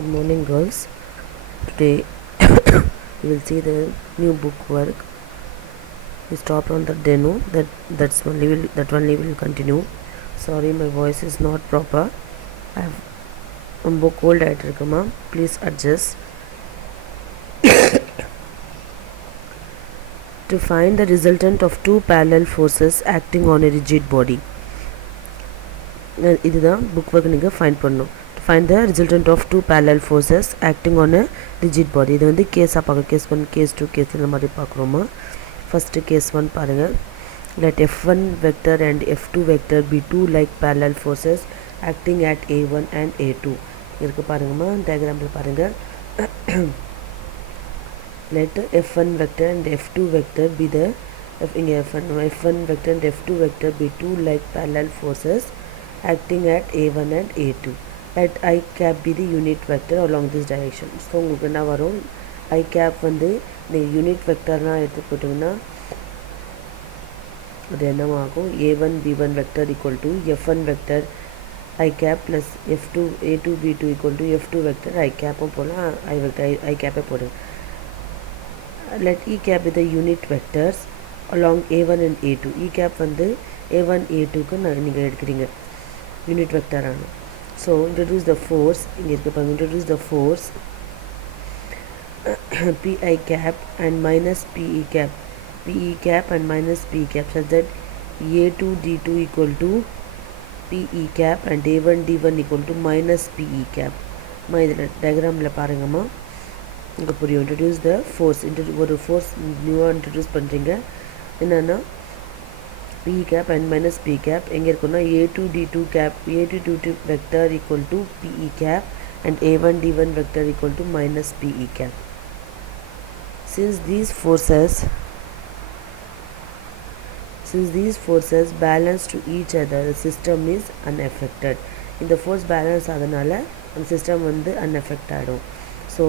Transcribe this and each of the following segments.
Good morning, girls. Today we will see the new book work. We stopped on the demo. That only will continue. Sorry, my voice is not proper. I have ரொம்ப gold ஆகிட்டு இருக்குமா. Please adjust. To find the resultant of two parallel forces acting on a rigid body. இதுதான் book work நீங்கள் find பண்ணணும். Find the resultant of two parallel forces acting on a rigid body. இது வந்து கேஸாக பார்க்க case 1 case 2 case இந்த மாதிரி பார்க்குறோமா. First case 1 பாருங்கள். Let F1 vector and F2 vector be two like parallel forces acting at A1 and A2. இருக்கு பாருங்கம்மா, டயக்ராமில் பாருங்கள். Let F1 vector and F2 vector be the F1 vector and F2 vector be two like parallel forces acting at A1 and A2. Let I cap be the unit vector along this direction. So உங்களுக்கு என்ன வரும், I cap வந்து இந்த unit வெக்டர்லாம் எடுத்துக்கிட்டிங்கன்னா அது என்னவாகும், A1 B1 vector equal to F1 vector I cap plus F2 A2 B2 equal to F2 vector I capும் போடலாம், I capே போடுங்க. Let E cap be the unit vectors along A1 and A2. E cap வந்து A1 A2க்கு நீங்கள் எடுக்கிறீங்க unit vector ஆகும். So introduce the force. Introduce the force Pi cap and minus Pe cap. Pe cap and minus P cap such that A2 D2 equal to Pe cap and A1 D1 equal to minus Pe cap. இதில் டயக்ராமில் பாருங்கம்மா, இங்கே புரியும். introduce the force. ஒரு force நியூவாக introduce பண்ணுறீங்க. என்னென்னா P cap and minus P cap எங்கே இருக்குன்னா A2 D2 cap A2 D2 vector equal to Pe cap and A1 D1 vector equal to minus Pe cap. Since these forces balance to each other, the system is unaffected. இந்த force balance ஆதனால அந்த system வந்து unaffect ஆகிடும். So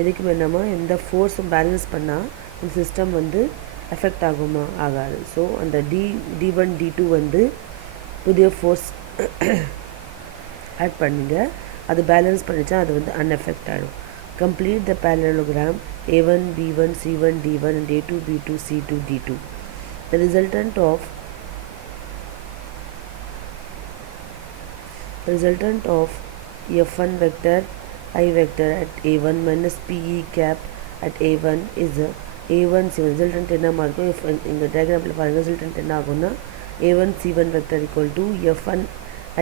எதுக்குமே என்னமா எந்த ஃபோர்ஸும் balance பண்ணால் அந்த system வந்து எஃபெக்ட் ஆகுமா, ஆகாது. ஸோ அந்த D1 D2 வந்து புதிய ஃபோர்ஸ் ஆட் பண்ணிங்க, அது பேலன்ஸ் பண்ணிச்சா அது வந்து அன்எஃபெக்ட் ஆகிடும். Complete the parallelogram A1 B1 C1 D1 and A2 B2 C2 D2. The resultant of F1 vector I vector at A1 minus Pe cap at A1 is A1 C1. Resultant என்ன இருக்கும், இந்த டயக்ராமில் பாருங்கள். Resultant என்ன ஆகும்னா A1 C1 vector equal to F1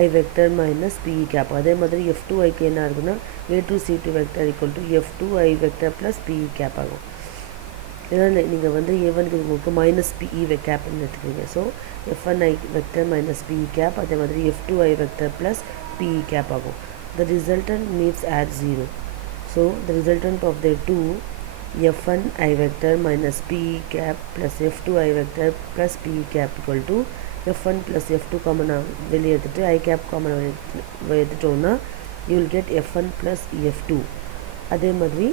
I vector minus Pe cap. அதே மாதிரி F2 Iக்கு என்ன இருக்குன்னா A2 C2 vector equal to F2 I vector plus Pe cap ஆகும். ஏன்னா நீங்கள் வந்து A1க்கு உங்களுக்கு மைனஸ் Pe கேப்னு எடுத்துக்கிறீங்க. So F1 I vector minus Pe cap, அதே மாதிரி F2 I vector plus Pe cap ஆகும். The resultant meets at 0. So the resultant of the two F1 I vector minus Pe cap plus F2 I vector plus Pe cap equal to F1 plus F2 காமனாக வெளியே எடுத்துகிட்டு I cap காமனாக எடுத்துட்டோம்னா you will get F1 plus F2. அதே மாதிரி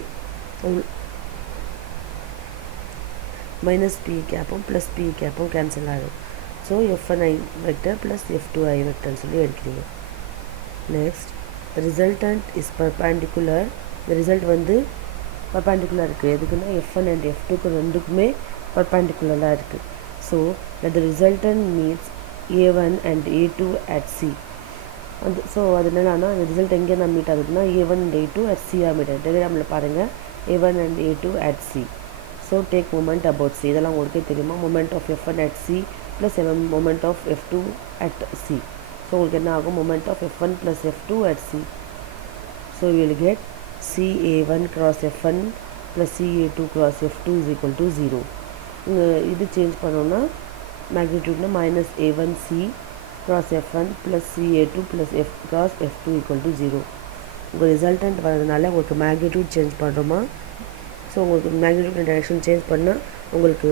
minus P கேப்பும் plus P கேப்பும் cancel ஆகும். So F1 I vector plus F2 I vector சொல்லி எடுக்கிறீங்க. Next resultant is perpendicular. இந்த ரிசல்ட் வந்து பர்பேண்டிகுலர் இருக்குது. எதுக்குன்னா F1 and F2க்கு ரெண்டுக்குமே பர்பேண்டிகுலராக இருக்குது. So the resultant meets A1 and A2 at C. So அது என்னன்னா அந்த ரிசல்ட் எங்கே நான் மீட் ஆகுதுன்னா A1 and A2 at C meet ஆகுது. டயக்ராமில் பாருங்கள் A1 and A2 at C. So take moment about C. இதெல்லாம் உங்களுக்கே தெரியுமா, moment of F1 at C plus moment of F2 at C. So உங்களுக்கு என்ன ஆகும், moment of F1 plus F2 at C. So you will get CA1 cross F1 plus CA2 cross F2 is equal to 0. இது change பண்ணோன்னா மேக்னிடியூட்னா minus A1 C cross F1 plus CA2 plus F cross F2 equal to 0. உங்கள் resultant வரதுனால உங்களுக்கு magnitude change பண்ணுறோமா. So உங்களுக்கு magnitude direction change பண்ணால் உங்களுக்கு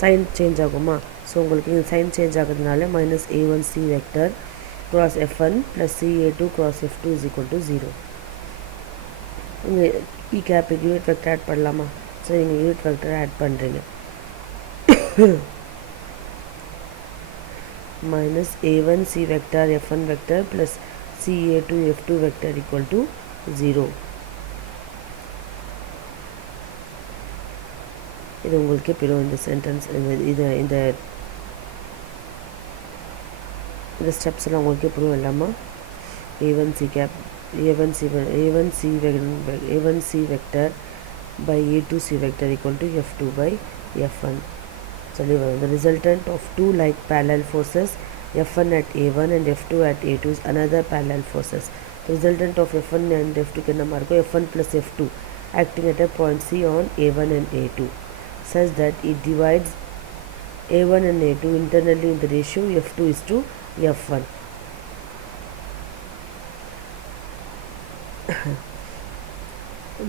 sign change ஆகுமா. ஸோ உங்களுக்கு இந்த சைன் சேஞ்ச் ஆகிறதுனால minus A1 C vector cross F1 plus CA2 cross F2 is equal to 0. இங்கே E cap unit vector add பண்ணலாமா. ஸோ நீங்கள் யூனிட் வெக்டர் ஆட் பண்ணுறீங்க. minus A1 C vector F1 vector plus CA2 F2 vector equal to 0. இது உங்களுக்கே புரியும் இந்த sentence இந்த ஸ்டெப்ஸ்லாம் உங்களுக்கே புரியும் இல்லாமல் a1c vector by a2c vector equal to f2 by f1. சொல்லி வரும். The resultant of two like parallel forces f1 at a1 and f2 at a2 is another parallel forces. The resultant of f1 and f2 के number को f1 plus f2 acting at a point c on a1 and a2 such that it divides a1 and a2 internally in the ratio f2 is to f1.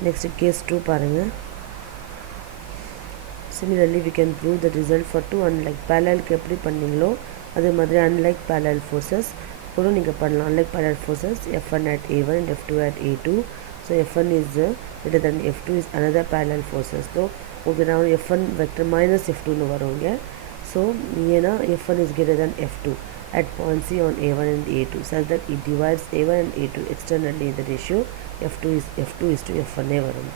Next case 2 பாருங்க. Similarly we can prove the result for two unlike parallel க்கு எப்படி பண்ணீங்களோ அதே மாதிரி unlike parallel forces கூட நீங்க பண்ணலாம். Unlike parallel forces f1 at a1 and f2 at a2. So f1 is greater than f2 is another parallel forces. So உங்களுக்கு now f1 vector minus f2 னு வருங்க. So ஏனா f1 is greater than f2 at point C on a1 and a2 such that it divides a1 and a2 externally in the ratio f2 is to f1 வரும்.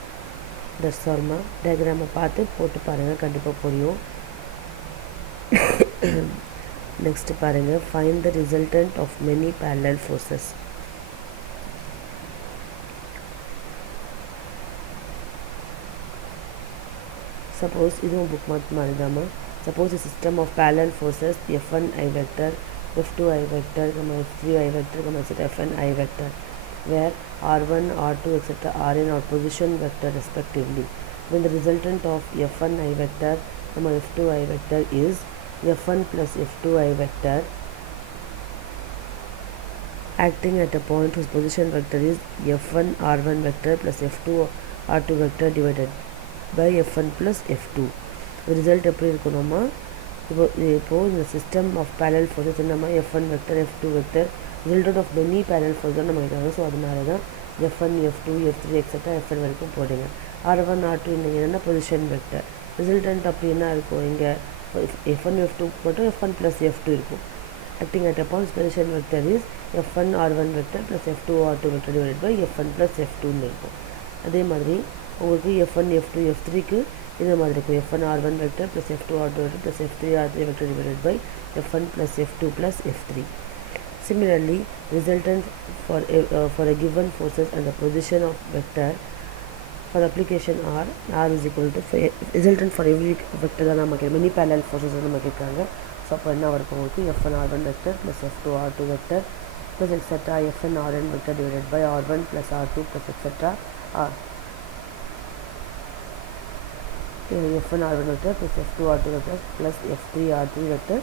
That's all ma. Diagram பார்த்து போட்டு பாருங்க கண்டிப்பா புரியும். Next பாருங்க find the resultant of many parallel forces. Suppose இதுவும் book mark மாதிரிதாமா. Suppose a system of parallel forces f1 I vector, f2 I vector, f3 I vector, etc. fn I vector where r1, r2, etc. are in our position vector respectively. When the resultant of f1 I vector, f2 I vector is f1 plus f2 I vector acting at a point whose position vector is f1 r1 vector plus f2 r2 vector divided by f1 plus f2. The result எப்படி இருக்கும்னா இப்போ இந்த system of parallel forces என்னமா f1 vector f2 vector resultant of many parallel forces நம்ம கேக்குறாங்க. So அதனால தான் f1 f2 f3 etc. fn வரைக்கும் போடுங்க. r1 r2 என்னன்னா position vector. Resultant அப்படி என்ன இருக்கும் இங்க f1 f2 மட்டும் f1 plus f2 இருக்கும். Acting at a point position vector is f1 r1 vector plus f2 r2 vector divided by f1 plus f2 ன்னு இருக்கும். அதே மாதிரி உங்களுக்கு f1 f2 f3 க்கு இந்த மாதிரி இருக்கும் f1 r1 vector plus f2 r2 vector plus f3 r3 vector divided by f1 plus f2 plus f3. Similarly, resultant for a given forces and the position of vector for application r is equal to resultant for every vector தான் நமக்கு many parallel forces நமக்கு இருக்காங்க. So அப்போ என்ன வரும் உங்களுக்கு f1 r1 vector plus f2 r2 vector plus etc. fn rn vector divided by r1 plus r2 plus etc. f1 r1 vector plus f2 r2 vector plus f3 r3 vector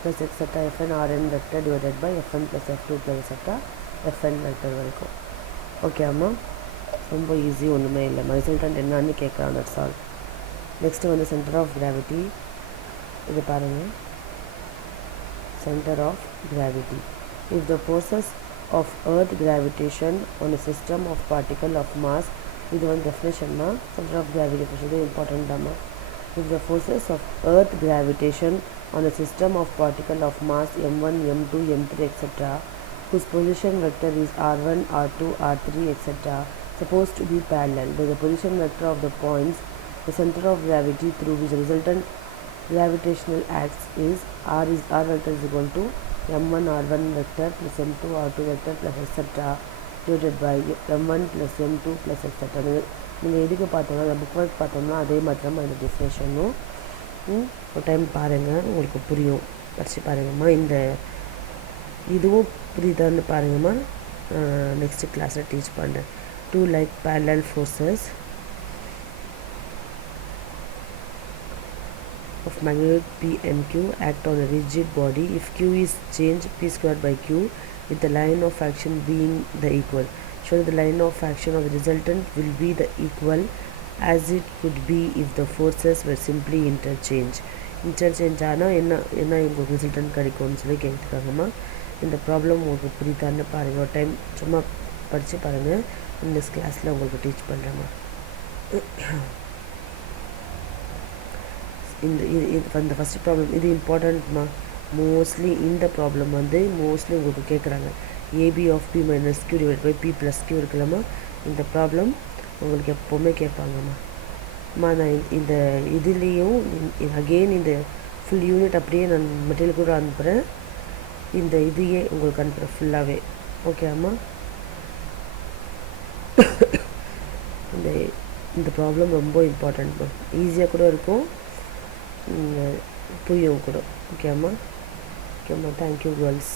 plus etc. fn rn vector divided by fn plus f2 plus etc. fn vector வரைக்கும். Okay அம்மா ரொம்ப easy ஒன்றுமே இல்லை. Resultant என்னன்னு கேட்குறாங்க. That's all. Next வந்து centre of gravity. இது பாருங்கள் center of gravity. If the forces of earth gravitation on a system of particle of mass, இது வந்து definition center of gravitation is important dama. If the forces of earth gravitation on a system of particle of mass m1 m2 m3 etc. whose position vector is r1 r2 r3 etc. supposed to be parallel with the position vector of the points, the center of gravity through which resultant gravitational acts is r vector is equal to m1 r1 vector plus m2 r2 vector plus etc. divided by m1 plus m2 plus etc. நீங்கள் எதுக்கு பார்த்தோம்னா book work பார்த்தோம்னா அதே மாதிரி நம்ம இந்த டிஃபினேஷனும் ஒரு time பாருங்கள் உங்களுக்கு புரியும். படித்து பாருங்கம்மா. இந்த இதுவும் புரியுதான்னு பாருங்கம்மா. நெக்ஸ்ட் கிளாஸில் டீச் பண்ணுறேன். To like parallel forces of magnitude p and q act on a rigid body if q is changed p squared by q with the line of action being the equal. Show the line of action of the resultant will be the equal as it could be if the forces were simply interchange ஆனால் என்ன உங்களுக்கு resultant கிடைக்கும்னு சொல்லி கேட்டுருக்காங்கம்மா. இந்த problem உங்களுக்கு புரியுதான்னு பாருங்கள். ஒரு time சும்மா படித்து பாருங்கள். இந்த கிளாஸில் உங்களுக்கு டீச் பண்ணுறேம்மா. இந்த ஃபஸ்ட் ப்ராப்ளம் இது இம்பார்ட்டண்ட்மா. மோஸ்ட்லி இந்த ப்ராப்ளம் வந்து மோஸ்ட்லி உங்களுக்கு கேட்குறாங்க. AB of P minus Q divide by P plus Q இருக்கலாமா. இந்த ப்ராப்ளம் உங்களுக்கு எப்போவுமே கேட்பாங்கம்மா. நான் இந்த இதுலேயும் அகெயின் இந்த ஃபுல் யூனிட் அப்படியே நான் மெட்டீரியல் கூட அனுப்புகிறேன். இந்த இதையே உங்களுக்கு அனுப்புகிறேன் ஃபுல்லாகவே. ஓகே அம்மா. இந்த ப்ராப்ளம் ரொம்ப இம்பார்ட்டன்ட், ஈஸியாக கூட இருக்கும், புரியும் கூட. ஓகே அம்மா. ஓகே அம்மா. Thank you girls.